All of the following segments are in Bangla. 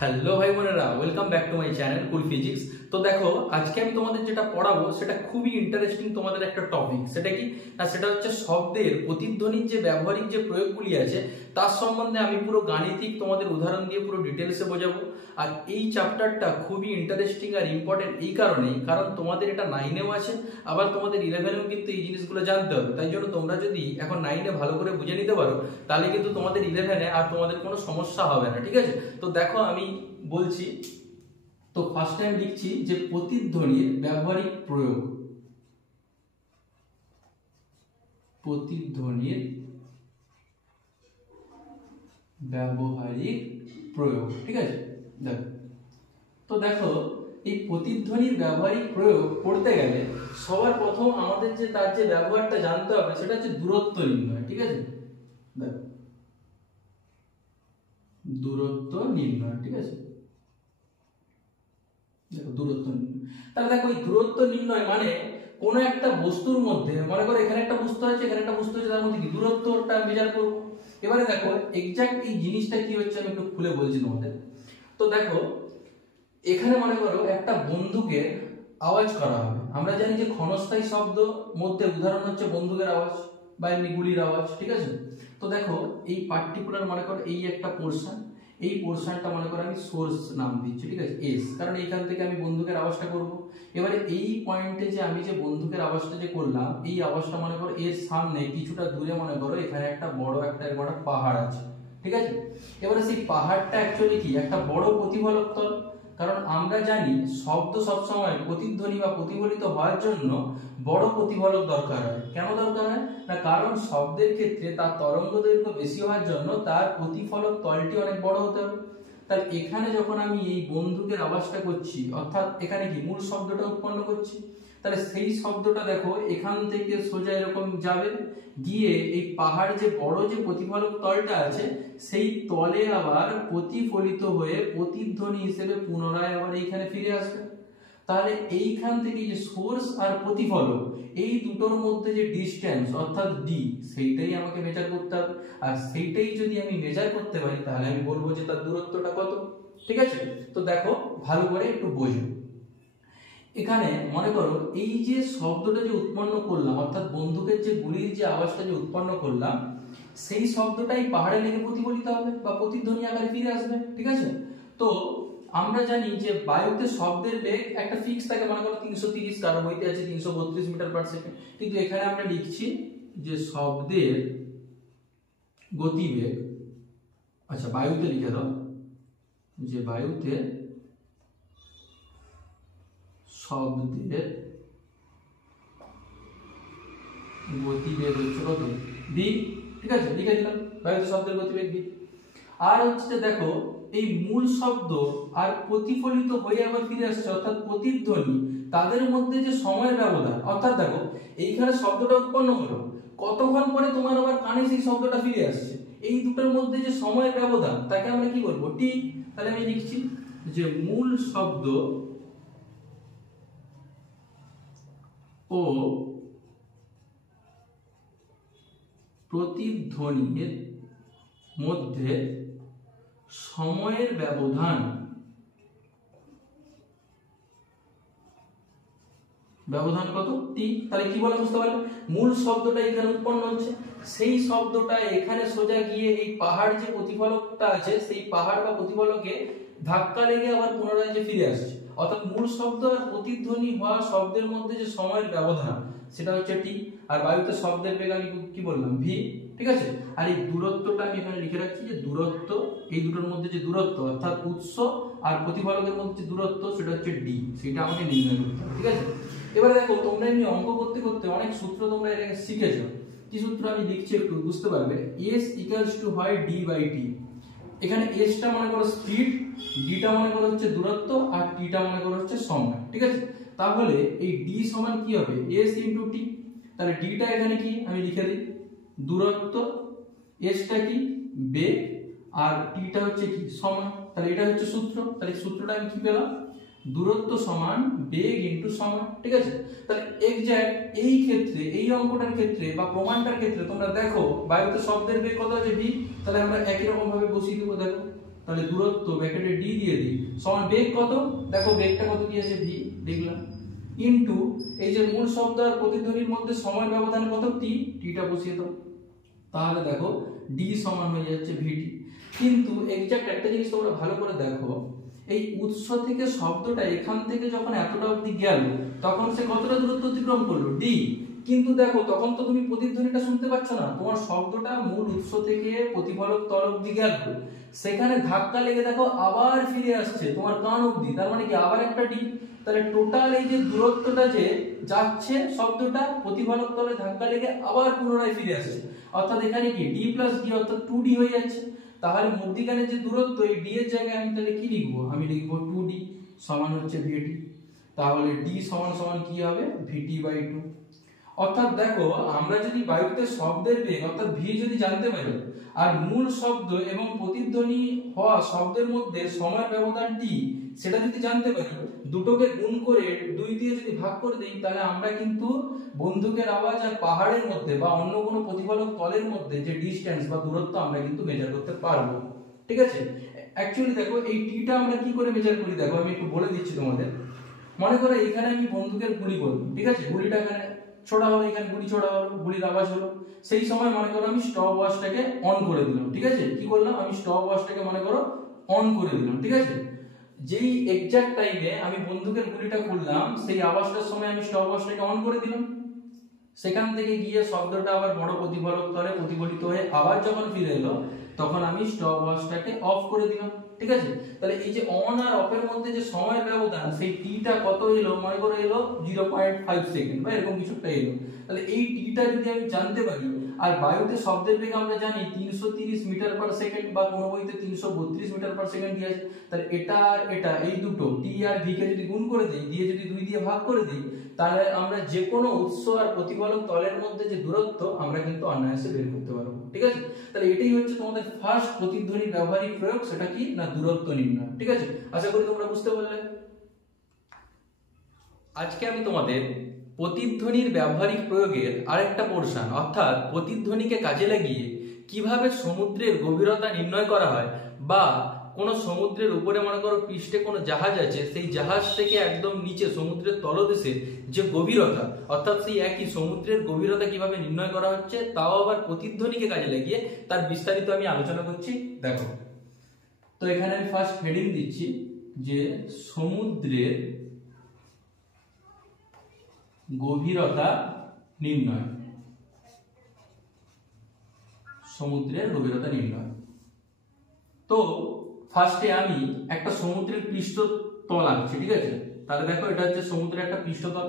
হ্যালো ভাই বোনেরা, welcome back to my channel cool physics. তো দেখো, আজকে আমি তোমাদের যেটা পড়াবো সেটা খুবই ইন্টারেস্টিং তোমাদের একটা টপিক। সেটা কি না, সেটা হচ্ছে শব্দের প্রতিধ্বনির যে ব্যবহারিক যে প্রয়োগগুলি আছে তার সম্বন্ধে আমি পুরো গাণিতিক তোমাদের উদাহরণ দিয়ে পুরো ডিটেলসে বোঝাবো। আর এই চ্যাপ্টারটা খুবই ইন্টারেস্টিং আর ইম্পর্টেন্ট এই কারণেই, কারণ তোমাদের এটা 9এও আছে, আবার তোমাদের 11এও কিন্তু এই জিনিসগুলো জানতে হবে। তাই জন্য তোমরা যদি এখন 9এ ভালো করে বুঝে নিতে পারো, তাহলে কিন্তু তোমাদের 11এ আর তোমাদের কোনো সমস্যা হবে না। ঠিক আছে, তো দেখো আমি বলছি। তো ফার্স্ট টাইম লিখছি যে প্রতিধ্বনির ব্যবহারিক প্রয়োগ। প্রতিধ্বনির ব্যবহারিক প্রয়োগ, ঠিক আছে। দেখো, তো দেখো এই প্রতিধ্বনির ব্যবহারিক প্রয়োগ করতে গেলে সবার প্রথম আমাদের যে তার যে ব্যবহারটা জানতে হবে সেটা হচ্ছে দূরত্ব নির্ণয়। ঠিক আছে, দেখো দূরত্ব নির্ণয়। ঠিক আছে, দেখো দূরত্ব নির্ণয়। তাহলে দেখো এই দূরত্ব নির্ণয় মানে কোন একটা বস্তুর মধ্যে, মনে করো এখানে একটা বস্তু আছে, এখানে একটা বস্তু আছে, তার মধ্যে কি দূরত্বটা মেজার করব। এবারে দেখো এক্সাক্ট এই জিনিসটা কি হচ্ছে আমি একটু খুলে বলছি তোমাদের। তো দেখো এখানে মনে করো একটা বন্দুকের আওয়াজ করা হবে। আমরা জানি যে ক্ষণস্থায়ী শব্দ মধ্যে উদাহরণ হচ্ছে বন্দুকের আওয়াজ বা এমনি গুলির আওয়াজ। ঠিক আছে, তো দেখো এই পার্টিকুলার মনে করো এই একটা পোরশন, এই পোরশনটা মনে করো আমি সোর্স নাম দিচ্ছি। ঠিক আছে, এস, কারণ এইখান থেকে আমি বন্দুকের আওয়াজটা করব। এবারে এই পয়েন্টে যে আমি যে বন্দুকের আওয়াজটা যে করলাম, এই আওয়াজটা মনে করো এর সামনে কিছুটা দূরে মনে করো এখানে একটা বড় পাহাড় আছে। ঠিক আছে, এবারে সেই পাহাড়টা অ্যাকচুয়ালি কি একটা বড় প্রতিফলক তল। কারণ আমরা জানি শব্দ সবসময় প্রতিধ্বনি বা প্রতিফলিত হওয়ার জন্য বড় প্রতিফলক দরকার হয়। কেন দরকার হয় না, কারণ শব্দের ক্ষেত্রে তার তরঙ্গ দৈর্ঘ্য বেশি হওয়ার জন্য তার প্রতিফলক তলটি অনেক বড় হতে হবে। তাই এখানে যখন আমি এই বন্দুকের আওয়াজটা করছি, অর্থাৎ এখানে কি মূল শব্দটা উৎপন্ন করছি, তাহলে সেই শব্দটা দেখো এখান থেকে সোজা এরকম যাবে, গিয়ে এই পাহাড় যে বড় যে প্রতিফলক তলটা আছে সেই তলে আবার প্রতিফলিত হয়ে প্রতিধ্বনি হিসেবে পুনরায় আবার এইখানে ফিরে আসবে। তাহলে এইখান থেকে যে সোর্স আর প্রতিফলক এই দুটোর মধ্যে যে ডিসটেন্স অর্থাৎ ডি, সেইটাই আমাকে মেজার করতে হবে। আর সেইটাই যদি আমি মেজার করতে পারি তাহলে আমি বলবো যে তার দূরত্বটা কত। ঠিক আছে, তো দেখো ভালো করে একটু বোঝো। এখানে মনে করো এই যে শব্দটা যে উৎপন্ন করলাম, অর্থাৎ বন্দুকের যে গুলির যে আওয়াজটা যে উৎপন্ন করলাম, সেই শব্দটাই পাহাড়ে লেগে প্রতিফলিত হবে বা প্রতিধ্বনি আকারে ফিরে আসবে। ঠিক আছে, তো আমরা জানি যে বায়ুতে শব্দের বেগ একটা ফিক্স থাকে, মনে করো 330, কারো বইতে আছে 332 মিটার পার সেকেন্ড। কিন্তু এখানে আমরা লিখছি যে শব্দের গতিবেগ, আচ্ছা বায়ুতে লিখে দাও যে বায়ুতে শব্দের গতিবেগ হচ্ছে কত, ভি। ঠিক আছে, লিখে দিলাম বায়ুতে শব্দের গতিবেগ ভি। আর হচ্ছে দেখো এই মূল শব্দ আর প্রতিফলিত হয়ে আবার ফিরে আসছে অর্থাৎ প্রতিধ্বনি, তাদের মধ্যে যে সময়ের ব্যবধান, অর্থাৎ দেখো এইখানে শব্দটা উৎপন্ন হলো, কতক্ষণ পরে তোমার আবার কানে সেই শব্দটা ফিরে আসছে, এই দুটোর মধ্যে যে সময়ের ব্যবধান তাকে আমরা কি বলবো, টি। তাহলে আমি লিখছি যে মূল শব্দ ও প্রতিধ্বনির মধ্যে সময়ের ব্যবধান কত, টি। তাহলে কি বলে বুঝতে পারলে, মূল শব্দটা এখানে উৎপন্ন হচ্ছে, সেই শব্দটা এখানে সোজা গিয়ে এই পাহাড় যে প্রতিফলকটা আছে সেই পাহাড় বা প্রতিফলকে ধাক্কা লেগে আবার পুনরায় যে ফিরে আসছে, অর্থাৎ মূল শব্দ আর প্রতিধ্বনি হওয়া শব্দের মধ্যে যে সময়ের ব্যবধান সেটা হচ্ছে টি। আর বায়ুতে শব্দের বেগ আমি কি বললাম, ভি। ঠিক আছে, আর এই দূরত্বটা আমি এখানে লিখে রাখছি যে দূরত্ব, এই দুটোর মধ্যে যে দূরত্ব অর্থাৎ উৎস আর প্রতিফলকের মধ্যে যে দূরত্ব সেটা হচ্ছে ডি, সেটা আমাকে নির্ণয় করতে হবে। ঠিক আছে, এবারে দেখো তোমরা এমনি অঙ্ক করতে করতে অনেক সূত্র তোমরা এটাকে শিখেছো। কি সূত্র আমি লিখছি একটু বুঝতে পারবে। S ইকুয়ালস টু হয় d বাই t। এখানে s টা মনে করো স্পিড, d টা মনে করো হচ্ছে দূরত্ব, আর t টা মনে করো হচ্ছে সময়। ঠিক আছে, তাহলে এই d সমান কি হবে, s ইনটু t। তাহলে d টা এখানে কি আমি লিখে দিই দূরত্ব, s টা কি বেগ, আর t টা হচ্ছে কি সময়। তাহলে এটা হচ্ছে সূত্র। তাহলে সূত্রটা আমি কি পেলাম, দূরত্ব সমান বেগ ইনটু সময়। ঠিক আছে, তাহলে এক্সাক্ট এই ক্ষেত্রে এই অঙ্কটার ক্ষেত্রে বা প্রমাণটার ক্ষেত্রে তোমরা দেখো বায়ুতে শব্দের বেগ কত আছে ভি, তাহলে আমরা একই রকম ভাবে বসিয়ে দেবো। দেখো তাহলে দূরত্ব ব্র্যাকেটে ডি দিয়ে দিই সমান বেগ কত, দেখো বেগটা কত দিয়েছে ভি লিখলাম, ইনটু এই যে মূল শব্দ আর প্রতিধ্বনির মধ্যে সময় ব্যবধান কত টি, টিটা বসিয়ে দাও, তাহলে দেখো ডি সমান হয়ে যাচ্ছে ভিটি। কিন্তু এক্সাক্ট একটা জিনিস তোমরা ভালো করে দেখো, এই উৎস থেকে শব্দটা এখান থেকে যখন এতটা অবধি গেল তখন সে কতটা দূরত্ব অতিক্রম করলো ডি, কিন্তু দেখো তখন তো তুমি প্রতিধ্বনিটা শুনতে পাচ্ছ না, তোমার শব্দটা মূল উৎস থেকে প্রতিফলক তল অবধি গেল, সেখানে ধাক্কা লেগে দেখো আবার ফিরে আসছে তোমার কান অবধি, তার মানে কি আবার একটা ডি, তাহলে টোটাল এই যে দূরত্বটা যে যাচ্ছে শব্দটা প্রতিফলক তলে ধাক্কা লেগে আবার পুনরায় ফিরে আসছে, অর্থাৎ এখানে কি ডি প্লাস ডি অর্থাৎ 2d হয়ে যাচ্ছে। তাহলে মধ্যিখানে যে দূরত্ব এই ডি এর জায়গায় আমি তাহলে কি লিখবো, আমি লিখবো 2d সমান হচ্ছে ভিটি, তাহলে ডি সমান সমান কি হবে vt/2। অর্থাৎ দেখো আমরা যদি বায়ুতে শব্দের বেগ অর্থাৎ ভি যদি জানতে পারি আর মূল শব্দ এবং প্রতিধ্বনি হওয়া শব্দের মধ্যে সময় ব্যবধান টি সেটা যদি জানতে পারি, দুটোকে গুণ করে 2 দিয়ে যদি ভাগ করে দেই, তাহলে আমরা কিন্তু বন্দুকের আওয়াজ আর পাহাড়ের মধ্যে বা অন্য কোনো প্রতিফলক তলের মধ্যে যে ডিসটেন্স বা দূরত্ব আমরা কিন্তু মেজার করতে পারবো। ঠিক আছে, অ্যাকচুয়ালি দেখো এই টিটা আমরা কি করে মেজার করি, দেখো আমি একটু বলে দিচ্ছি তোমাদের। মনে করো এখানে আমি বন্দুকের গুলি করব, ঠিক আছে, গুলিটা এখানে ছোড়া হলো, এখানে গুলি ছোড়া হলো, গুলির আওয়াজ হলো, সেই সময় মনে করো আমি স্টপ ওয়াচটাকে অন করে দিলাম। ঠিক আছে, কি করলাম, আমি স্টপ ওয়াচটাকে মনে করো অন করে দিলাম। ঠিক আছে, যেই এক্সাক্ট টাইমে আমি বন্দুকের গুলিটা করলাম সেই আওয়াজটার সময় আমি স্টপ ওয়াচটাকে অন করে দিলাম, সেখান থেকে গিয়ে শব্দটা আবার বড় প্রতিফলক তলে প্রতিফলিত হয়ে আবার যখন ফিরে এলো তখন আমি স্টপ ওয়াচটাকে অফ করে দিলাম। ঠিক আছে, তাহলে এই যে অন আর অফ এর মধ্যে যে সময়ের ব্যবধান সেই টিটা কত এলো, মনে করো এলো 0.5 সেকেন্ড বা এরকম কিছু একটা এলো, তাহলে এই টিটা যদি আমি জানতে পারি, আর বায়ুতে শব্দের বেগ আমরা জানি 330 মিটার পার সেকেন্ড বা কোনো বইতে 332 মিটার পার সেকেন্ড দিয়ে আছে, তাহলে এটা আর এটা এই দুটো টি আর ভি কে যদি গুণ করে দেই, দিয়ে যদি 2 দিয়ে ভাগ করে দিই, তাহলে আমরা যে কোনো উৎস আর প্রতিফলক তলের মধ্যে যে দূরত্ব আমরা কিন্তু অনায়াসে বের করতে পারবো। ঠিক আছে, তাহলে এটাই হচ্ছে তোমাদের ফার্স্ট প্রতিধ্বনির ব্যবহারিক প্রয়োগ, সেটা কি না দূরত্ব নির্ণয়। ঠিক আছে, আশা করি তোমরা বুঝতে পারলে। আজকে আমি তোমাদের প্রতিধ্বনির ব্যবহারিক প্রয়োগের আরেকটা পোরশন অর্থাৎ প্রতিধ্বনিকে কাজে লাগিয়ে কিভাবে সমুদ্রের গভীরতা নির্ণয় করা হয়, বা কোনো সমুদ্রের উপরে মনে করো পৃষ্ঠে কোনো জাহাজ আছে, সেই জাহাজ থেকে একদম নিচে সমুদ্রের তলদেশে যে গভীরতা অর্থাৎ সেই একই সমুদ্রের গভীরতা কিভাবে নির্ণয় করা হচ্ছে, তাও আবার প্রতিধ্বনিকে কাজে লাগিয়ে, তার বিস্তারিত আমি আলোচনা করছি। দেখো, তো এখানে আমি ফার্স্ট হেডিং দিচ্ছি যে সমুদ্রের গভীরতা নির্ণয়, সমুদ্রের গভীরতা নির্ণয়। তো ফার্স্টে আমি একটা সমুদ্রের পৃষ্ঠতল আঁকছি। ঠিক আছে, তাহলে দেখো এটা হচ্ছে সমুদ্রের একটা পৃষ্ঠতল,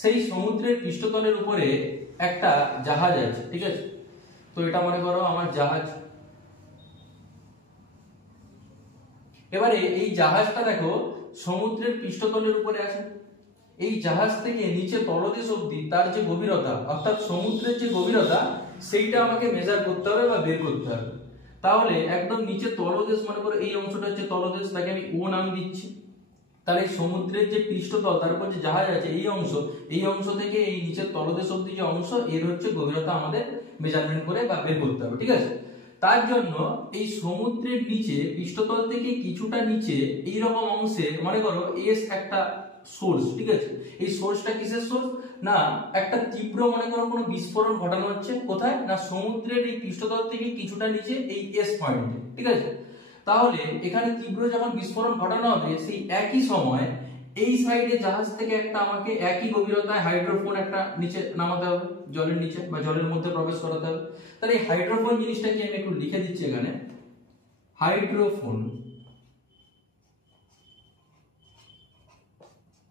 সেই সমুদ্রের পৃষ্ঠতলের উপরে একটা জাহাজ আছে। ঠিক আছে, তো এটা মনে করো আমার জাহাজ। এবারে এই জাহাজটা দেখো সমুদ্রের পৃষ্ঠতলের উপরে আছে, এই জাহাজ থেকে নিচে তলদেশ অবধি তার যে গভীরতা অর্থাৎ সমুদ্রের যে গভীরতা সেইটা আমাকে মেজার করতে হবে বা বের করতে হবে। তাহলে একদম নিচে তলদেশ, মনে করো এই অংশটা হচ্ছে তলদেশ, তাকে আমি ও নাম দিচ্ছি। তাহলে সমুদ্রের যে পৃষ্ঠতল তার উপর যে জাহাজ আছে এই অংশ থেকে এই নিচের তলদেশ অবধি যে অংশ, এর হচ্ছে গভীরতা আমাদের মেজারমেন্ট করে বা বের করতে হবে। ঠিক আছে, তার জন্য এই সমুদ্রের নিচে পৃষ্ঠতল থেকে কিছুটা নিচে এইরকম অংশে মনে করো এস একটা সোর্স। ঠিক আছে, এই সোর্সটা কিসের সোর্স, না একটা তীব্র মনে করো কোনো বিস্ফোরণ ঘটানো হচ্ছে কোথায়, না সমুদ্রের এই পৃষ্ঠতল থেকে কিছুটা নিচে এই এস পয়েন্টে। ঠিক আছে, তাহলে এখানে তীব্র যখন বিস্ফোরণ ঘটানো হবে সেই একই সময় এই সাইডে জাহাজ থেকে একটা আমাকে একই গভীরতায় হাইড্রোফোন একটা নিচে নামাতে হবে, জলের নিচে বা জলের মধ্যে প্রবেশ করাতে হবে। তাহলে এই হাইড্রোফোন জিনিসটাকে আমি একটু লিখে দিচ্ছি এখানে, হাইড্রোফোন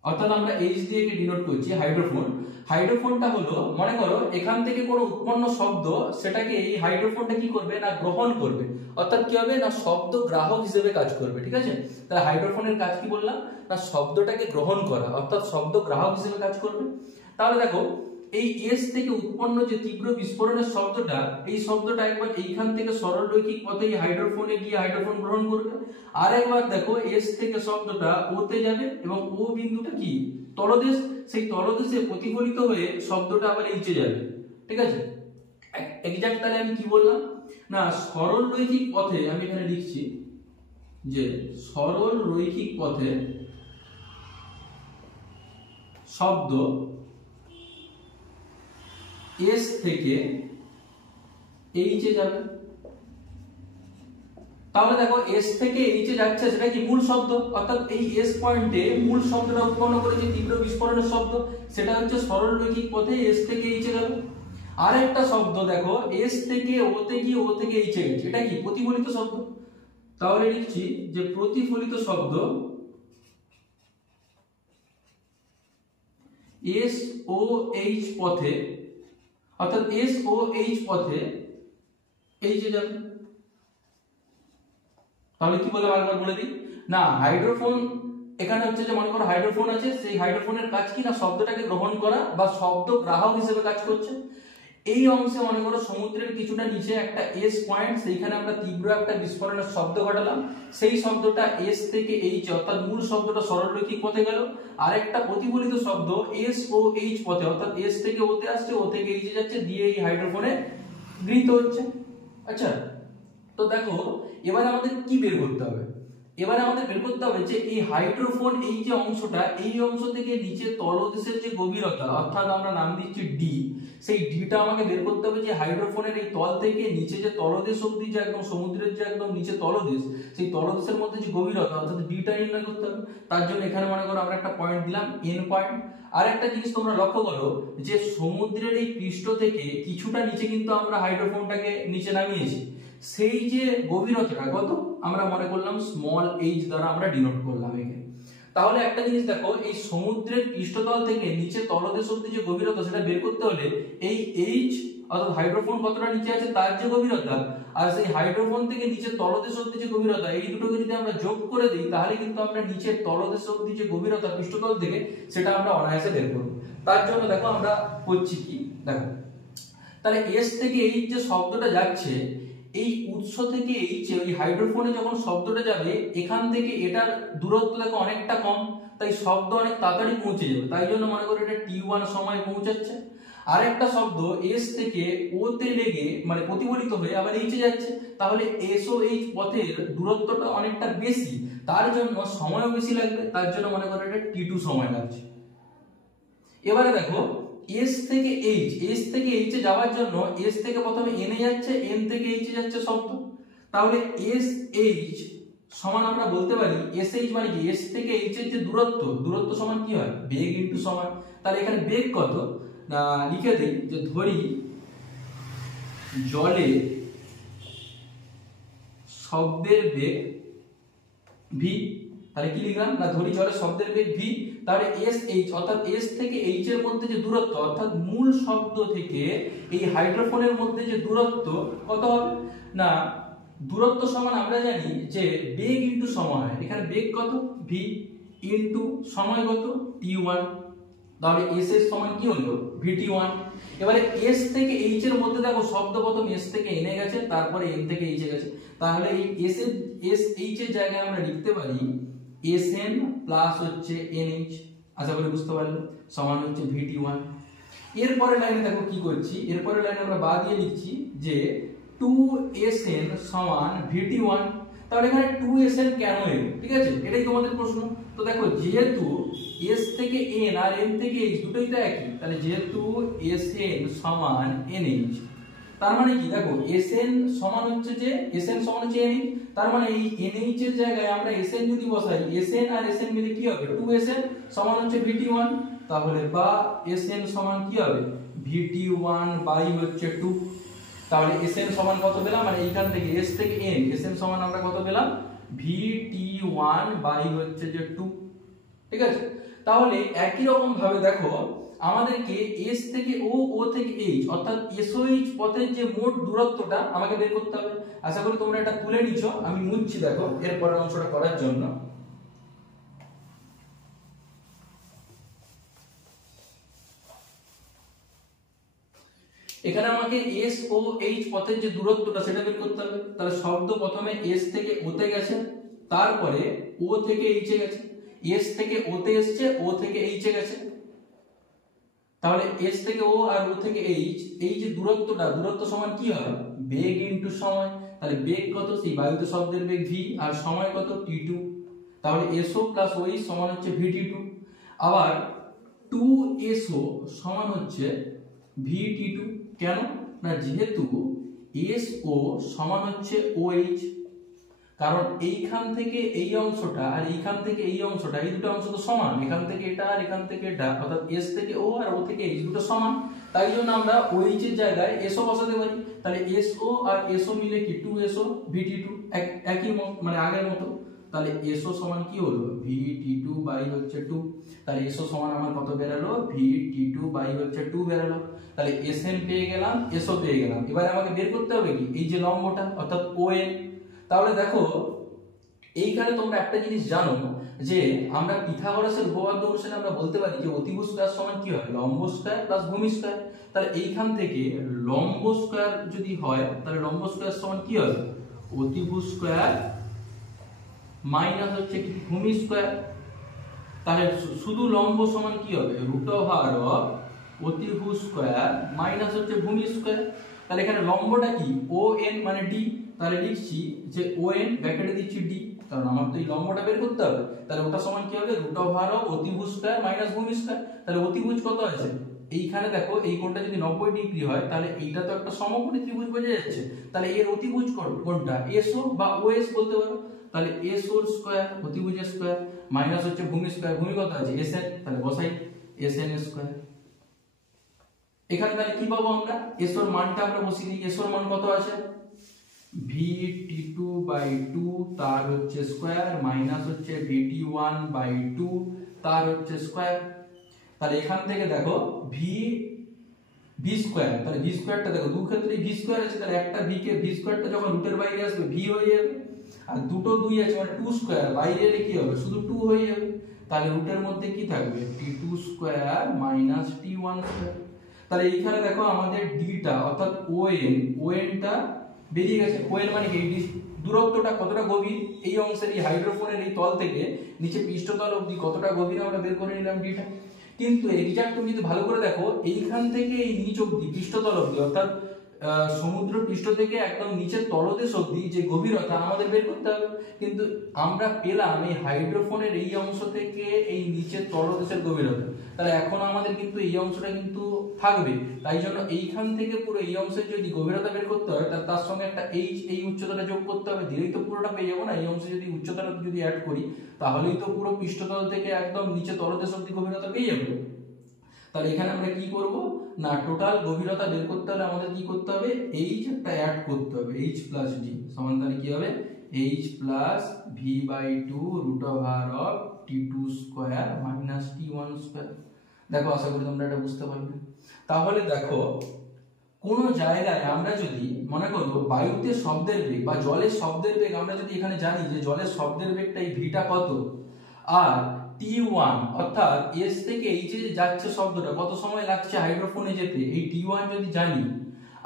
অর্থাৎ আমরা এইচ দিয়ে কে ডিনোট করছি হাইড্রোফোন। হাইড্রোফোনটা হলো মনে করো এখান থেকে কোনো উৎপন্ন শব্দ সেটাকে এই হাইড্রোফোনটা কি করবে না গ্রহণ করবে, অর্থাৎ কি হবে না শব্দ গ্রাহক হিসেবে কাজ করবে। ঠিক আছে, তাহলে হাইড্রোফোনের কাজ কি বললাম, না শব্দটাকে গ্রহণ করা অর্থাৎ শব্দ গ্রাহক হিসেবে কাজ করবে। তাহলে দেখো এই এস থেকে উৎপন্ন যে তীব্র বিস্ফোরণের শব্দটা, এই শব্দটা একবার এইখান থেকে সরল রৈখিক পথে হাইড্রোফোনে গিয়ে হাইড্রোফোন গ্রহণ করবে, আর একবার দেখো এস থেকে শব্দটা ওতে যাবে এবং ও বিন্দুটা কি তলদেশ, সেই তলদেশে প্রতিফলিত হয়ে শব্দটা আবার এইচে যাবে। ঠিক আছে, এক্সাক্ট তাহলে আমি কি বললাম না সরল রৈখিক পথে, আমি এখানে লিখছি যে সরল রৈখিক পথে শব্দ এস থেকে এইচে যাবে। তাহলে দেখো এস থেকে এইচে যাচ্ছে, সেটা কি মূল শব্দ, অর্থাৎ এই এস পয়েন্টে মূল শব্দটা উৎপন্ন করে যে তীব্র বিস্ফোরণের শব্দ, সেটা হচ্ছে সরল রৈখিক পথে এস থেকে এইচে যাবে। আর একটা শব্দ দেখো এস থেকে ওতে গিয়ে ও থেকে এইচে গেছে, এটা কি প্রতিফলিত শব্দ। তাহলে লিখছি যে প্রতিফলিত শব্দ এস ও এইচ পথে, অর্থাৎ এস ও এইচ পথে এইচে যাবে। তাহলে কি বলে আরেকবার বলে দিই না, হাইড্রোফোন এখানে হচ্ছে যে মনে করো হাইড্রোফোন আছে, সেই হাইড্রোফোনের কাজ কি না শব্দটাকে গ্রহণ করা বা শব্দ গ্রাহক হিসেবে কাজ করছে। এই অংশে মনে করো সমুদ্রের কিছুটা নিচে একটা এস পয়েন্ট, সেইখানে আমরা তীব্র একটা বিস্ফোরণের শব্দ ঘটালাম, সেই শব্দটা এস থেকে এইচ অর্থাৎ মূল শব্দটা সরলরৈখিক পথে গেল। আর একটা প্রতিফলিত শব্দ এস ও এইচ পথে, অর্থাৎ এস থেকে ওতে আসছে, ও থেকে এইচে যাচ্ছে, দিয়ে এই হাইড্রোফোনে গৃহীত হচ্ছে। আচ্ছা, তো দেখো এবারে আমাদের কি বের করতে হবে, এবারে আমাদের বের করতে হবে যে এই হাইড্রোফোন এই যে অংশটা, এই অংশ থেকে নিচে তলদেশের যে গভীরতা, অর্থাৎ আমরা নাম দিচ্ছি ডি, সেই ডিটা আমাকে বের করতে হবে যে হাইড্রোফোনের এই তল থেকে নিচে যে তলদেশ অবধি যে একদম সমুদ্রের যে একদম নিচে তলদেশ, সেই তলদেশের মধ্যে যে গভীরতা অর্থাৎ ডিটা নির্ণয় করতে হবে। তার জন্য এখানে মনে করো আমরা একটা পয়েন্ট দিলাম এন পয়েন্ট। আর একটা জিনিস তোমরা লক্ষ্য করো যে সমুদ্রের এই পৃষ্ঠ থেকে কিছুটা নিচে কিন্তু আমরা হাইড্রোফোনটাকে নিচে নামিয়েছি, সেই যে গভীরতাটা কত আমরা মনে করলাম স্মল এইচ দ্বারা আমরা ডিনোট করলাম এখানে। তাহলে একটা জিনিস দেখো, এই সমুদ্রের পৃষ্ঠতল থেকে নিচে তলদেশ অবধি যে গভীরতা সেটা বের করতে হলে এই এইচ অর্থাৎ হাইড্রোফোন কতটা নিচে আছে তার যে গভীরতা, আর সেই হাইড্রোফোন থেকে নিচে তলদেশ অবধি যে গভীরতা, এই দুটোকে যদি আমরা যোগ করে দিই তাহলে কিন্তু আমরা নিচের তলদেশ অবধি যে গভীরতা পৃষ্ঠতল থেকে সেটা আমরা অনায়াসে বের করব। তার জন্য দেখো আমরা করছি কি, দেখো তাহলে এস থেকে এইচ যে শব্দটা যাচ্ছে, এই উৎস থেকে এইচে ওই হাইড্রোফোনে যখন শব্দটা যাবে এখান থেকে এটার দূরত্ব দেখো অনেকটা কম, তাই শব্দ অনেক তাড়াতাড়ি পৌঁছে যাবে, তাই জন্য মনে করো এটা t1 সময় পৌঁছাচ্ছে। আরেকটা শব্দ এস থেকে ও তে লেগে মানে প্রতিফলিত হয়ে আবার এইচে যাচ্ছে, তাহলে এস ও এইচ পথের দূরত্বটা অনেকটা বেশি, তার জন্য সময়ও বেশি লাগবে, তার জন্য মনে করো এটা t2 সময় লাগছে। এবারে দেখো এস থেকে এইচ, এস থেকে এইচে যাওয়ার জন্য এস থেকে প্রথমে এন এ যাচ্ছে, এন থেকে এইচে যাচ্ছে শব্দ, তাহলে এস এইচ সমান আমরা বলতে পারি এস এইচ মানে কি এস থেকে এইচ এর যে দূরত্ব, দূরত্ব সমান কি হয় বেগ ইনটু সময়। তাহলে এখানে বেগ কত না লিখে দেই যে ধরি জলে শব্দের বেগ ভি, তাহলে কি লিখলাম না ধরি জলে শব্দের বেগ ভি, তাহলে এস এইচ অর্থাৎ এস থেকে এইচ এর মধ্যে যে দূরত্ব অর্থাৎ মূল শব্দ থেকে এই হাইড্রোফোনের মধ্যে যে দূরত্ব কত হবে না দূরত্ব সমান আমরা জানি যে বেগ ইনটু সময়, এখানে বেগ কত ভি ইনটু সময় কত t1, তাহলে এস এর সমান কি হলো vt1। এবারে এস থেকে এইচ এর মধ্যে দেখো শব্দ প্রথম এস থেকে এন এ গেছে, তারপরে এন থেকে এইচ এ গেছে, তাহলে এই এস এর এস এইচ এর জায়গায় আমরা লিখতে পারি Sn প্লাস হচ্ছে NH, আশা করি বুঝতে পারলে, সমান হচ্ছে Vt1। এরপরে লাইনে দেখো কি করছি, এরপরে লাইনে আমরা বাদ দিয়ে লিখছি যে 2Sn সমান Vt1। তাহলে এখানে 2Sn কেন এলো, ঠিক আছে, এটাই তোমাদের প্রশ্ন। তো দেখো যেহেতু S থেকে N আর N থেকে H দুটোই তো একই, তাহলে যেহেতু Sn সমান NH, তার মানে কি দেখো Sn সমান হচ্ছে যে Sn সমান হচ্ছে NH, তার মানে এই NH এর জায়গায় আমরা Sn যদি বসাই Sn আর Sn মিলে কি হবে 2Sn সমান হচ্ছে Vt1, তাহলে বা Sn সমান কি হবে Vt1 বাই হচ্ছে 2। তাহলে Sn সমান কত পেলাম মানে এইখান থেকে S থেকে N Sn সমান আমরা কত পেলাম Vt1 বাই হচ্ছে যে 2, ঠিক আছে। তাহলে একই রকম ভাবে দেখো আমাদেরকে S থেকে O থেকে H অর্থাৎ SOH পথের যে মোট দূরত্বটা আমাকে বের করতে হবে। আশা করি তোমরা এটা তুলে নিছো, আমি মুছছি দেখো এর পরের অংশটা করার জন্য। এখানে আমাকে SOH পথের যে দূরত্বটা সেটা বের করতে হবে। তাহলে শব্দ প্রথমে S থেকে O তে গেছে, তারপরে O থেকে H এ গেছে, S থেকে O তে এসেছে, O থেকে H এ গেছে, তাহলে S থেকে O আর O থেকে H এই যে দূরত্বটা, দূরত্ব সমান কি হয় বেগ ইনটু সময়। তাহলে বেগ কত, সেই বায়ুতে শব্দের বেগ v, আর সময় কত t2, তাহলে SO প্লাস OH সমান হচ্ছে VT2। আবার 2SO সমান হচ্ছে VT2, কেন না যেহেতু SO সমান হচ্ছে OH, কারণ এইখান থেকে এই অংশটা আর এইখান থেকে এই অংশটা, এই দুটো অংশ তো সমান, এখান থেকে এটা আর এখান থেকে এটা, অর্থাৎ S থেকে O আর O থেকে H দুটো সমান, তাই জন্য আমরা OH এর জায়গায় SO বসাতে পারি। তাহলে SO আর SO মিলে কি 2SO VT2, একই মানে আগের মতো। তাহলে SO সমান কি হলো VT2 বাই হচ্ছে 2, তাহলে SO সমান আমার কত বেরালো VT2 বাই হচ্ছে 2 বেরালো। তাহলে SN পেয়ে গেলাম, SO পেয়ে গেলাম। এবারে আমাকে বের করতে হবে কি এই যে লম্বটা অর্থাৎ ON। তাহলে দেখো এইখানে তোমরা একটা জিনিস জানো যে আমরা পিথাগোরাসের উপপাদ্য অনুসারে আমরা বলতে পারি যে অতিভুজ স্কয়ার সমান কি হয় লম্ব স্কয়ার প্লাস ভূমি স্কয়ার। তাহলে এইখান থেকে লম্ব স্কয়ার যদি হয় তাহলে লম্ব স্কয়ার সমান কি হবে অতিভুজ স্কয়ার মাইনাস হচ্ছে কি ভূমি স্কয়ার। তাহলে শুধু লম্ব সমান কি হবে √অফ অতিভুজ স্কয়ার মাইনাস হচ্ছে ভূমি স্কয়ার। তাহলে এখানে লম্বটা কি ON মানে d, তাহলে লিখছি যে ON ব্র্যাকেটে দিচ্ছি d, কারণ আমার তো এই লম্বটা বের করতে হবে। তাহলে ওটা সমান কি হবে √অফ অতিভুজ স্কয়ার মাইনাস ভূমি স্কয়ার। তাহলে অতিভুজ কত আছে এইখানে দেখো, এই কোণটা যদি 90 ডিগ্রি হয় তাহলে এইটা তো একটা সমকোণী ত্রিভুজ বোঝা যাচ্ছে। তাহলে এর অতিভুজ কোণটা SO বা OS বলতে পারো। তাহলে SO স্কয়ার অতিভুজের স্কয়ার মাইনাস হচ্ছে ভূমি স্কয়ার, ভূমি কত আছে SN, তাহলে বসাই SN স্কয়ার। এখানে তাহলে কি পাবো আমরা SO এর মানটা আমরা বসিয়ে দিই। SO এর মান কত আছে VT2 বাই 2 তার হচ্ছে স্কয়ার মাইনাস হচ্ছে VT1 বাই 2 তার হচ্ছে স্কয়ার। তাহলে এখান থেকে দেখো v স্কয়ার, তাহলে v স্কয়ারটা দেখো দু ক্ষেত্রে v স্কয়ার আছে, তাহলে একটা v কে v স্কয়ারটা যখন রুটের বাইরে আসবে v হয়ে যাবে, আর দুটো 2 আছে মানে 2 স্কয়ার বাইরে এলে কি হবে শুধু 2 হয়ে যাবে। তাহলে রুটের মধ্যে কি থাকবে t2 square minus t1 square. তাহলে এইখানে দেখো আমাদের d টা অর্থাৎ ON টা বেরিয়ে গেছে। ON মানে কি দূরত্বটা কতটা গভীর, এই অংশের এই হাইড্রোফোনের এই তল থেকে নিচে পৃষ্ঠতল অবধি কতটা গভীর আমরা বের করে নিলাম d টা। কিন্তু এক্সাক্ট তুমি যদি ভালো করে দেখো এইখান থেকে এই নিচ অবধি পৃষ্ঠতল অবধি অর্থাৎ সমুদ্র পৃষ্ঠ থেকে একদম নিচের তলদেশ অবধি যে গভীরতা আমাদের বের করতে হবে, কিন্তু আমরা পেলাম এই হাইড্রোফোনের এই অংশ থেকে এই নিচের তলদেশের গভীরতা। তাহলে এখন আমাদের কিন্তু এই অংশটা কিন্তু থাকবে, তাই জন্য এইখান থেকে পুরো এই অংশের যদি গভীরতা বের করতে হয় তাহলে তার সঙ্গে একটা এই উচ্চতাটা যোগ করতে হবে, দিলেই তো পুরোটা পেয়ে যাবো না। এই অংশে যদি উচ্চতাটা যদি অ্যাড করি তাহলেই তো পুরো পৃষ্ঠতল থেকে একদম নিচে তলদেশ অবধি গভীরতা পেয়ে যাবে। তাহলে এখানে আমরা কি করব না টোটাল গভীরতা বের করতে হলে আমাদের কি করতে হবে h একটা অ্যাড করতে হবে, h প্লাস d সমান তাহলে কি হবে h plus v by 2 √of t2 square minus t1 square. দেখো আশা করি তোমরা এটা বুঝতে পারবে। তাহলে দেখো কোন জায়গায় আমরা যদি মনে করব বায়ুতে শব্দের বেগ বা জলের শব্দের বেগ আমরা যদি এখানে জানি যে জলের শব্দের বেগটা এই v টা কত, আর T1 অর্থাৎ S থেকে এই যে যাচ্ছে শব্দটা কত সময় লাগছে হাইড্রোফোনে যেতে, এই T1 যদি জানি,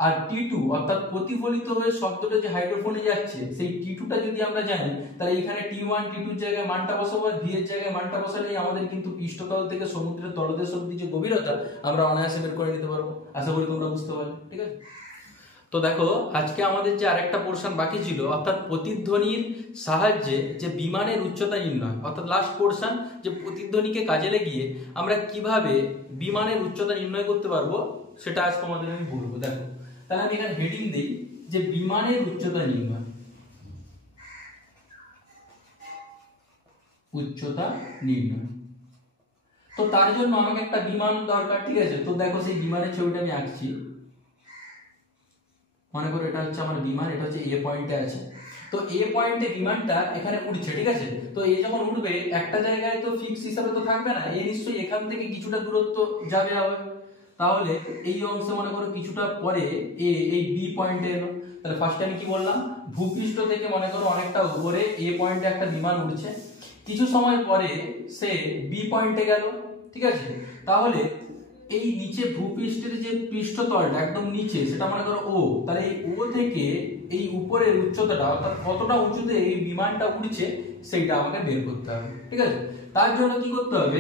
আর T2 অর্থাৎ প্রতিফলিত হয়ে শব্দটা যে হাইড্রোফোনে যাচ্ছে সেই T2 টা যদি আমরা জানি, তাহলে এখানে T1 T2 এর জায়গায় মানটা বসাবো, আর V এর জায়গায় মানটা বসালেই আমাদের কিন্তু পৃষ্ঠতল থেকে সমুদ্রের তলদেশ অবধি যে গভীরতা আমরা অনায়াসে বের করে নিতে পারবো। আশা করি তোমরা বুঝতে পারবে, ঠিক আছে। তো দেখো আজকে আমাদের যে আরেকটা পোরশন বাকি ছিল অর্থাৎ প্রতিধ্বনির সাহায্যে যে বিমানের উচ্চতা নির্ণয়, অর্থাৎ লাস্ট পোরশন যে প্রতিধ্বনিকে কাজে লাগিয়ে আমরা কিভাবে বিমানের উচ্চতা নির্ণয় করতে পারবো সেটা আজ তোমাদের আমি বলবো। দেখো তাহলে আমি এখানে হেডিং দেই যে বিমানের উচ্চতা নির্ণয়, উচ্চতা নির্ণয়। তো তার জন্য আমাকে একটা বিমান দরকার, ঠিক আছে। তো দেখো সেই বিমানের ছবিটা আমি আঁকছি। মনে করো এটা হচ্ছে আমার বিমান, এটা হচ্ছে এ পয়েন্টে আছে। তো এ পয়েন্টে বিমানটা এখানে উড়ছে, ঠিক আছে। তো এই যখন উঠবে একটা জায়গায় তো ফিক্স হিসাবে তো থাকবে না, এই নিশ্চয়ই এখান থেকে কিছুটা দূরত্ব যাবে হবে। তাহলে এই অংশে মনে করো কিছুটা পরে এই বি পয়েন্টে এলো। তাহলে ফার্স্টে আমি কি বললাম ভূপৃষ্ঠ থেকে মনে করো অনেকটা উপরে এ পয়েন্টে একটা বিমান উঠছে, কিছু সময় পরে সে বি পয়েন্টে গেল, ঠিক আছে। তাহলে এই নিচে ভূপৃষ্ঠের যে পৃষ্ঠতলটা একদম নিচে সেটা মনে করো ও, তাহলে এই ও থেকে এই উপরের উচ্চতাটা অর্থাৎ কতটা উঁচুতে এই বিমানটা উড়ছে সেইটা আমাকে বের করতে হবে, ঠিক আছে। তার জন্য কি করতে হবে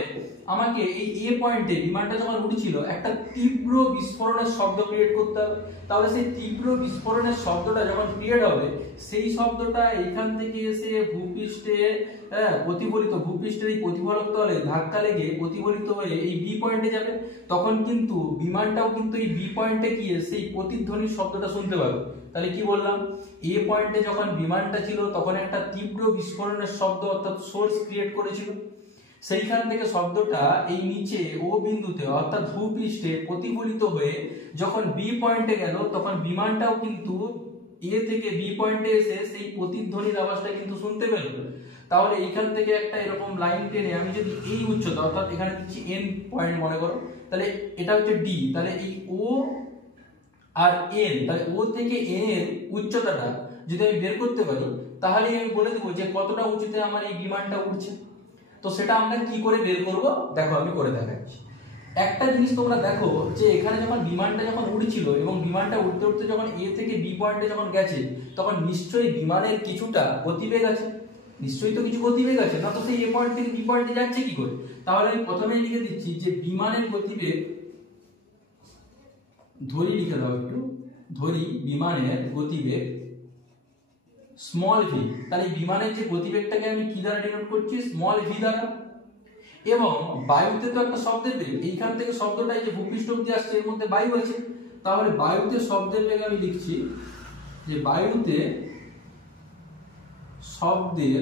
আমাকে এই এ পয়েন্টে বিমানটা যখন উঠছিল একটা তীব্র বিস্ফোরণের শব্দ ক্রিয়েট করতে হবে। তাহলে সেই তীব্র বিস্ফোরণের শব্দটা যখন ক্রিয়েট হবে সেই শব্দটা এইখান থেকে এসে ভূপৃষ্ঠে প্রতিফলিত, ভূপৃষ্ঠের এই প্রতিফলক তলে ধাক্কা লেগে প্রতিফলিত হয়ে এই বি পয়েন্টে যাবে। তখন কিন্তু বিমানটাও কিন্তু এই বি পয়েন্টে গিয়ে সেই প্রতিধ্বনির শব্দটা শুনতে পাবে। তাহলে কি বললাম, এ পয়েন্টে যখন বিমানটা ছিল তখন একটা তীব্র বিস্ফোরণের শব্দ অর্থাৎ সোর্স ক্রিয়েট করেছিল। সেইখান থেকে শব্দটা এই নিচে ও বিন্দুতে অর্থাৎ ভূপৃষ্ঠে প্রতিফলিত হয়ে যখন বি পয়েন্টে গেল তখন বিমানটাও কিন্তু এ থেকে বি পয়েন্টে এসে সেই প্রতিধ্বনির আওয়াজটা কিন্তু শুনতে পেল। তাহলে এইখান থেকে একটা এরকম লাইন টেনে আমি যদি এই উচ্চতা অর্থাৎ এখানে দিচ্ছি এন পয়েন্ট মনে করো, তাহলে এটা হচ্ছে ডি, তাহলে এই ও আর এন, তাহলে ও থেকে এন এর উচ্চতাটা যদি আমি বের করতে পারি তাহলে আমি বলে দেবো যে কতটা উঁচুতে আমার এই বিমানটা উঠছে। তো সেটা আমরা কি করে বের করব, দেখো আমি করে দেখাচ্ছি। একটা জিনিস তোমরা দেখো যে এখানে যখন বিমানটা যখন উড়ছিল এবং বিমানটা উঠতে উঠতে যখন এ থেকে বি পয়েন্টে যখন গেছে তখন নিশ্চয়ই বিমানের কিছুটা গতিবেগ আছে, নিশ্চয়ই তো কিছু গতিবেগ আছে, না তো সেই এ পয়েন্ট থেকে বি পয়েন্টে যাচ্ছে কি করে। তাহলে আমি প্রথমেই লিখে দিচ্ছি যে বিমানের গতিবেগ, ধরি লিখে দাও একটু, ধরি বিমানের গতিবেগ স্মল ভি। তাহলে বিমানের যে গতিবেগটাকে আমি কি দ্বারা ডিনোট করছি, স্মল ভি দ্বারা। এবং বায়ুতে তো একটা শব্দের বেগ, এইখান থেকে শব্দটা এই যে ভূপৃষ্ঠ অবধি আসছে এর মধ্যে বায়ু আছে, তাহলে বায়ুতে শব্দের বেগ আমি লিখছি যে বায়ুতে শব্দের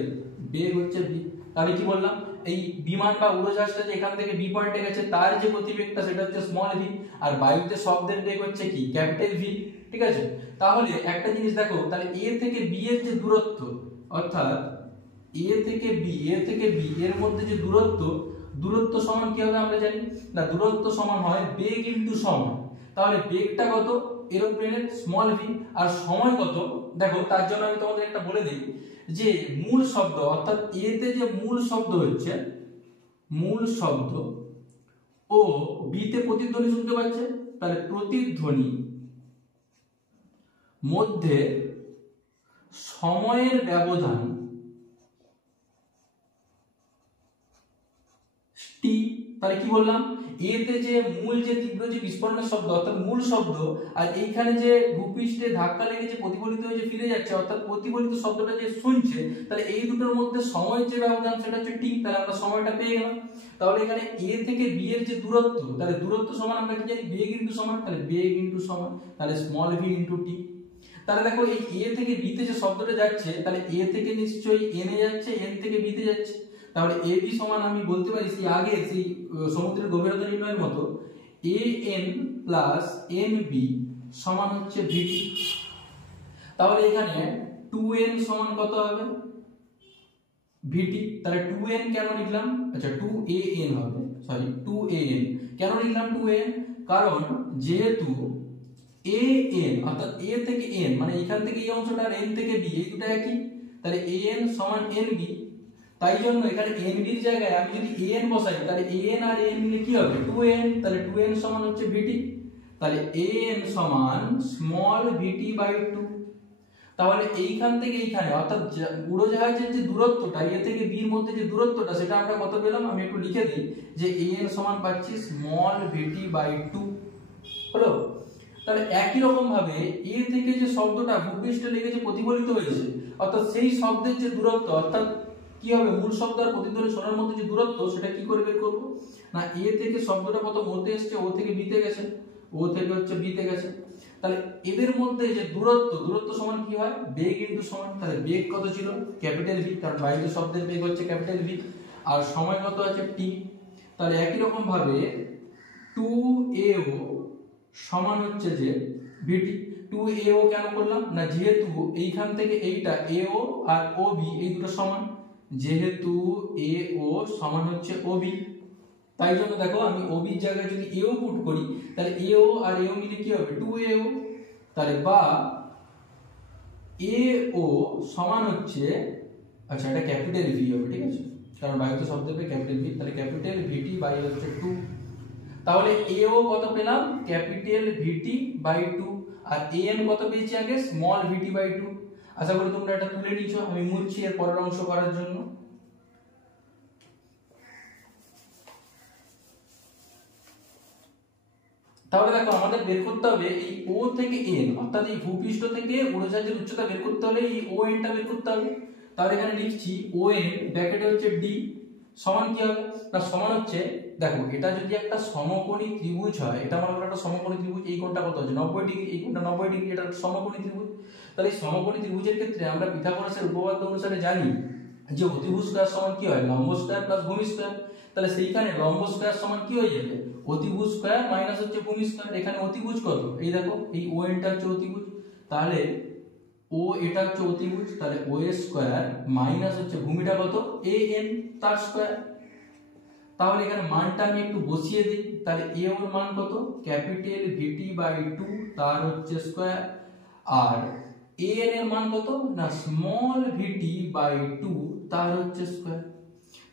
বেগ হচ্ছে ভি। তাহলে কি বললাম, এই বিমান বা উড়োজাহাজটা যে এখান থেকে বি পয়েন্টে গেছে তার যে গতিবেগটা সেটা হচ্ছে স্মল ভি, আর বায়ুতে শব্দের বেগ হচ্ছে কি ক্যাপিটাল ভি। ঠিক আছে, তাহলে একটা জিনিস দেখো, তাহলে এ থেকে বি এর যে দূরত্ব অর্থাৎ এ থেকে বি এর মধ্যে যে দূরত্ব সমান কি হবে আমরা জানি না, দূরত্ব সমান হয় বেগ ইনটু সময়। তাহলে বেগটা কত এরোপ্লেনের, স্মল ভি, আর সময় কত দেখো, তার জন্য আমি তোমাদের একটা বলে দিই যে মূল শব্দ অর্থাৎ এ তে যে মূল শব্দ হচ্ছে, মূল শব্দ ও বি তে প্রতিধ্বনি শুনতে পাচ্ছে, তাহলে প্রতিধ্বনি মধ্যে সময়ের ব্যবধান টি। তাহলে কি বললাম, এতে যে মূল যে তীব্র যে বিস্ফোরণের শব্দ অর্থাৎ মূল শব্দ, আর এইখানে যে ভূপৃষ্ঠে ধাক্কা লেগে যে প্রতিফলিত হয়ে যে ফিরে যাচ্ছে অর্থাৎ প্রতিফলিত শব্দটা যে শুনছে, তাহলে এই দুটোর মধ্যে সময়ের যে ব্যবধান সেটা হচ্ছে টি। তাহলে আমরা সময়টা পেয়ে গেলাম। তাহলে এখানে এ থেকে বি এর যে দূরত্ব, তাহলে দূরত্ব সমান আমরা কি জানি বেগ ইনটু সময়, তাহলে বেগ ইনটু সময়, তাহলে স্মল ভি ইনটু টি। তাহলে দেখো এই এ থেকে বি তে যে শব্দটা যাচ্ছে তাহলে এ থেকে নিশ্চয়ই এন এ যাচ্ছে, এন থেকে বি তে যাচ্ছে, তাহলে এ বি সমান আমি বলতে পারি সেই আগে সেই সমুদ্রের গভীরতা নির্ণয়ের মতো A N plus N B সমান হচ্ছে ভিটি। তাহলে এখানে 2n সমান কত হবে ভিটি। তাহলে 2n কেন লিখলাম, আচ্ছা 2an হবে, সরি 2an কেন লিখলাম 2an, কারণ যেহেতু an অর্থাৎ a থেকে n মানে এখান থেকে এই অংশটা আর n থেকে b এই দুটো একই, তাহলে an সমান nb। তাই জন্য এখানে nb এর জায়গায় আমি যদি an বসাই তাহলে an আর n মিলে কি হবে 2n, তাহলে 2n সমান হচ্ছে vt। তাহলে an সমান স্মল vt বাই 2। তাহলে এইখান থেকে এইখানে অর্থাৎ উড়োজাহাজের যে দূরত্বটা এ থেকে বি এর মধ্যে যে দূরত্বটা সেটা আমরা কত পেলাম, আমি একটু লিখে দিই যে an সমান পাচ্ছি স্মল vt বাই 2 হলো। তাহলে একই রকম ভাবে এ থেকে যে শব্দটা ভূপৃষ্ঠে লেগে যে প্রতিফলিত হয়েছে অর্থাৎ সেই শব্দের যে দূরত্ব অর্থাৎ কি হবে মূল শব্দ আর প্রতিধ্বনি শোনার মধ্যে যে দূরত্ব সেটা কি করে বের করব না, এ থেকে শব্দটা কত মধ্যে এসেছে ও থেকে বি তে গেছে, ও থেকে হচ্ছে বি তে গেছে, তাহলে এদের মধ্যে যে দূরত্ব সমান কি হয় বেগ ইনটু সময়। তাহলে বেগ কত ছিল ক্যাপিটাল ভি, কারণ বাইরের শব্দের বেগ হচ্ছে ক্যাপিটাল ভি, আর সময় কত আছে টি। তাহলে একই রকম ভাবে 2ao সমান হচ্ছে যে ভিটি। 2ao কেন করলাম না, যেহেতু এইখান থেকে এইটা ao আর ob এই দুটো সমান, যেহেতু ao সমান হচ্ছে ob, তাই জন্য দেখো আমি ob এর জায়গায় যদি ao পুট করি তাহলে ao আর ao মিলে কি হবে 2ao। তাহলে বা ao সমান হচ্ছে, আচ্ছা এটা ক্যাপিটাল ভি হবে, ঠিক আছে, কারণ বায়ুতে শব্দ হবে ক্যাপিটাল ভি, তাহলে ক্যাপিটাল ভিটি বাই হচ্ছে 2। তাহলে ao কত পেলাম ক্যাপিটাল ভিটি বাই 2, আর an কত পেয়েছি আগে স্মল ভিটি বাই 2। আশা করি তোমরা এটা তুলে নিছো, আমি মুছছি এর পরের অংশ করার জন্য। তাহলে দেখো আমাদের বের করতে হবে এই ও থেকে এন, অর্থাৎ এই ভূপৃষ্ঠ থেকে উড়োজাহাজের উচ্চতা বের করতে হলে এই ও এনটা বের করতে হবে। তাহলে এখানে লিখছি ও এন ব্র্যাকেটে হচ্ছে ডি সমান কি হবে না, সমান হচ্ছে দেখো এটা যদি একটা সমকোণী ত্রিভুজ হয়, এটা মনে করো একটা সমকোণী ত্রিভুজ, এই কোণটা কত হচ্ছে 90 ডিগ্রি, এই কোণটা 90 ডিগ্রি, এটা একটা সমকোণী ত্রিভুজ। তাহলে এই সমকোণী ত্রিভুজের ক্ষেত্রে আমরা পিথাগোরাসের উপপাদ্য অনুসারে জানি যে অতিভুজ স্কয়ার সমান কি হয়, লম্ব স্কয়ার প্লাস ভূমি স্কয়ার। তাহলে সেইখানে লম্ব স্কয়ার সমান কি হয়ে যাবে, অতিভুজ স্কয়ার মাইনাস হচ্ছে ভূমি স্কয়ার। এখানে অতিভুজ কত, এই দেখো এই ও এনটা হচ্ছে অতিভুজ, তাহলে ও এটা হচ্ছে অতিভুজ, তাহলে ও এর স্কয়ার মাইনাস হচ্ছে ভূমিটা কত এ এন তার স্কয়ার। তাহলে এখানে মানটা আমি একটু বসিয়ে দিই, তাহলে এ ওর মান কত ক্যাপিটাল ভিটি বাই 2 তার হচ্ছে স্কয়ার, আর এ এন এর মান কত না স্মল ভিটি বাই 2 তার হচ্ছে স্কয়ার।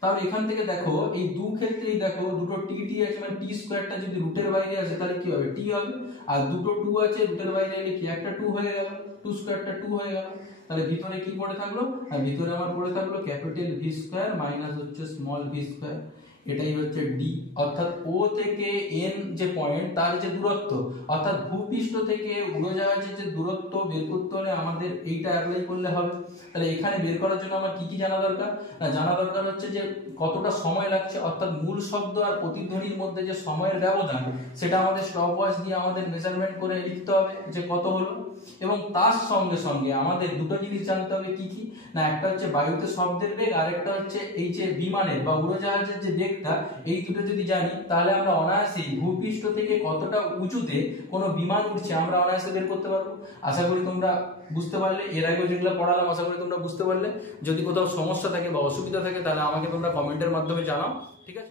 তাহলে এখান থেকে দেখো এই দু ক্ষেত্রেই দেখো দুটো টি টি আছে, মানে টি স্কয়ারটা যদি রুটের বাইরে আসে তাহলে কি হবে টি হবে, আর দুটো 2 আছে রুটের বাইরে এলে কি একটা 2 হয়ে গেল, 2 স্কয়ারটা 2 হয়ে গেল। তাহলে ভিতরে কি পড়ে থাকলো, আর ভিতরে আমার পড়ে থাকলো ক্যাপিটাল ভি স্কয়ার মাইনাস হচ্ছে স্মল ভি স্কয়ার, এটাই হচ্ছে ডি। অর্থাৎ ও থেকে এন যে পয়েন্ট তার যে দূরত্ব, অর্থাৎ ভূপৃষ্ঠ থেকে উড়োজাহাজের যে দূরত্ব বের করতে হলে আমাদের এইটা অ্যাপ্লাই করলে হবে। তাহলে এখানে বের করার জন্য আমার কি কি জানা দরকার না, জানা দরকার হচ্ছে যে কতটা সময় লাগছে, অর্থাৎ মূল শব্দ আর প্রতিধ্বনির মধ্যে যে সময়ের ব্যবধান সেটা আমাদের স্টপওয়াচ দিয়ে আমাদের মেজারমেন্ট করে লিখতে হবে যে কত হলো। এবং তার সঙ্গে সঙ্গে আমাদের দুটো জিনিস জানতে হবে কি কি না, একটা হচ্ছে বায়ুতে শব্দের বেগ, আর একটা হচ্ছে এই যে বিমানের বা উড়োজাহাজের যে বেগটা, এই দুটো যদি জানি তাহলে আমরা অনায়াসেই ভূপৃষ্ঠ থেকে কতটা উঁচুতে কোনো বিমান উঠছে আমরা অনায়াসে বের করতে পারবো। আশা করি তোমরা বুঝতে পারলে, এর আগেও যেগুলো পড়ালাম আশা করি তোমরা বুঝতে পারলে। যদি কোথাও সমস্যা থাকে বা অসুবিধা থাকে তাহলে আমাকে তোমরা কমেন্টের মাধ্যমে জানাও, ঠিক আছে।